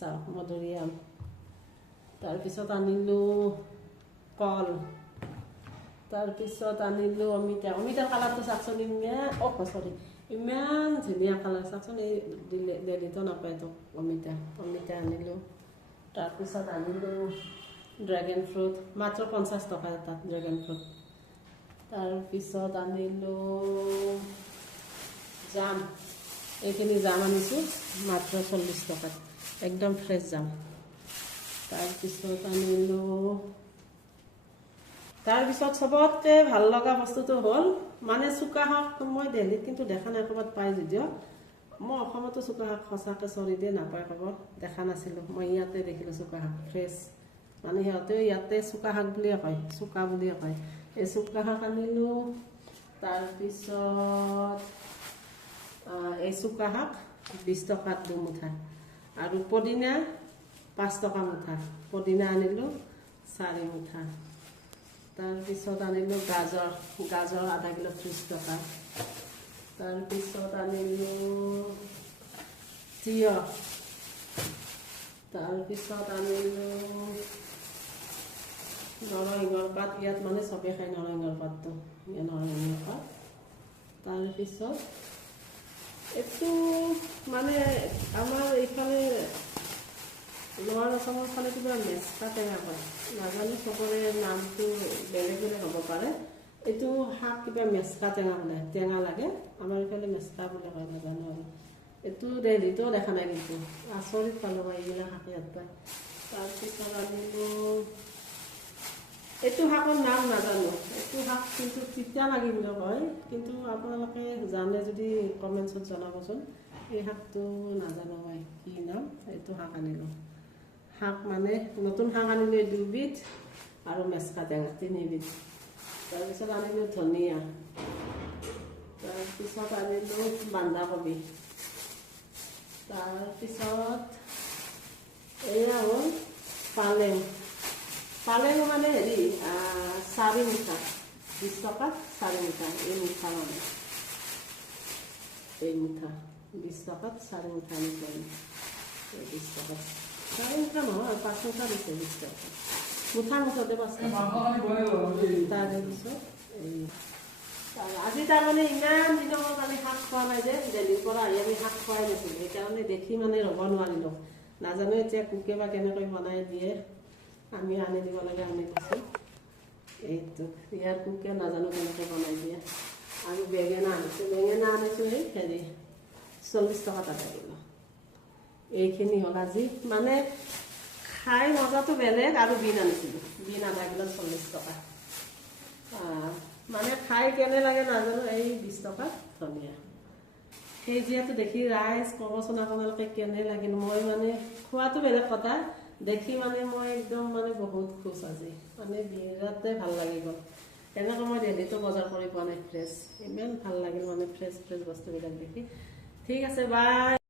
চাওক মধুৰিআম তাৰপিছত আনিলোঁ কল তাৰপিছত আনিলোঁ অমিতাৰ কালাৰটো চাওকচোন ইমান ধুনীয়া কালাৰ চাওকচোন এই দিল্লীতো নাপায় তো অমিতা আনিলোঁ তাৰপিছত আনিলোঁ ড্ৰেগন ফ্ৰুট মাত্ৰ 50 টকা এটাত ড্ৰেগন ফ্ৰুট তাৰপিছত আনিলোঁ জাম এইখিনি জাম আনিছোঁ মাত্ৰ 40 টকাত একদম ফ্ৰেছ জাম তাৰপিছত আনিলোঁ তাৰপিছত চবতকৈ ভাল লগা বস্তুটো হ'ল মানে চুকা শাক মই দিল্লীত কিন্তু দেখা নাই ক'ৰবাত পাই যদিও মই অসমতো চুকা শাক সঁচাকৈ চৰি দিয়ে নাপায় ক'ব দেখা নাছিলোঁ মই ইয়াতে দেখিলোঁ চুকা শাক ফ্ৰেছ মানে সিহঁতেও ইয়াতে চুকা শাক বুলিয়ে কয় চুকা বুলিয়ে কয় এই চুকা শাক আনিলোঁ তাৰপিছত এই চুকা শাক 20 টকাত দুমুঠা আৰু পদিনা 5 টকা মুঠা পদিনা আনিলোঁ 4 মুঠা তাৰপিছত আনিলোঁ গাজৰ আধা কিলো 30 টকা তাৰপিছত আনিলোঁ তিয়হ তাৰপিছত আনিলোঁ নৰসিংহৰ পাত ইয়াত মানে চবেই খায় নৰসিংহৰ পাতটো নৰসিংহৰ পাত তাৰপিছত এইটো মানে আমাৰ এইফালে লোৱাৰ অসমৰ ফালে কিবা মেচকা টেঙা কয় নাজানো চবৰে নামটো বেলেগ বেলেগ হ'ব পাৰে এইটো শাক কিবা মেচকা টেঙা বোলে টেঙা লাগে আমাৰ এইফালে মেচকা বুলি কয় নাজানো আৰু এইটো দিল্লীতো দেখা নাই কিন্তু আচৰিত পালোঁ মই এইবিলাক শাক ইয়াত পায় তাৰপিছত আনিলোঁ এইটো শাকৰ নাম নাজানো এইটো শাক কিন্তু তিতা লাগি বুলি কয় কিন্তু আপোনালোকে জানে যদি কমেণ্টছত জনাবচোন এই শাকটো নাজানো মই কি নাম এইটো শাক আনিলোঁ শাক মানে নতুন শাক আনিলোঁ এই 2 বিধ আৰু মেচকা টেঙা 3 বিধ তাৰপিছত আনিলোঁ ধনিয়া তাৰপিছত আনিলোঁ বন্ধাকবি তাৰপিছত এয়া হ'ল পালেং মানে হেৰি 4 মুঠা 20 টকাত 4 মুঠা এই মুঠা মানে এই মুঠা 20 টকাত 4 মুঠা আনিছোঁ 20 টকাত 4 মুঠা নহয় 5 মুঠা দিছে 20 টকা মুঠাতে 5 টকা তাৰপিছত আজি তাৰমানে ইমান দিনৰ আমি শাক খোৱা নাই যে দিল্লীৰ পৰা আহি আমি শাক খোৱাই নাছিলোঁ সেইকাৰণে দেখি মানে ৰ'ব নোৱাৰিলোঁ নাজানো এতিয়া কুকে বা কেনেকৈ বনাই দিয়ে আমি আনি দিব লাগে আনি দিছোঁ এইটো ইয়াৰ কুকে নাজানো কেনেকৈ বনাই দিয়ে আমি বেঙেনা আনিছোঁ এই হেৰি 40 টকা তাতে কিলো এইখিনি হ'ল আজি মানে খাই মজাটো বেলেগ আৰু বিন আনিছিলোঁ বিন আধা কিলো 40 টকা মানে খাই কেনে লাগে নাজানো এই 20 টকা ধনিয়া সেই যিহেতু দেখি ৰাইজ ক'বচোন আপোনালোকে কেনে লাগিল মই মানে খোৱাটো বেলেগ কথা দেখি মানে মই একদম মানে বহুত খুচ আজি মানে বিৰাতে ভাল লাগি গ'ল এনেকৈ মই দিল্লীতো বজাৰ কৰি পোৱা নাই ফ্ৰেছ ইমান ভাল লাগিল মানে ফ্ৰেছ বস্তুবিলাক দেখি ঠিক আছে বাই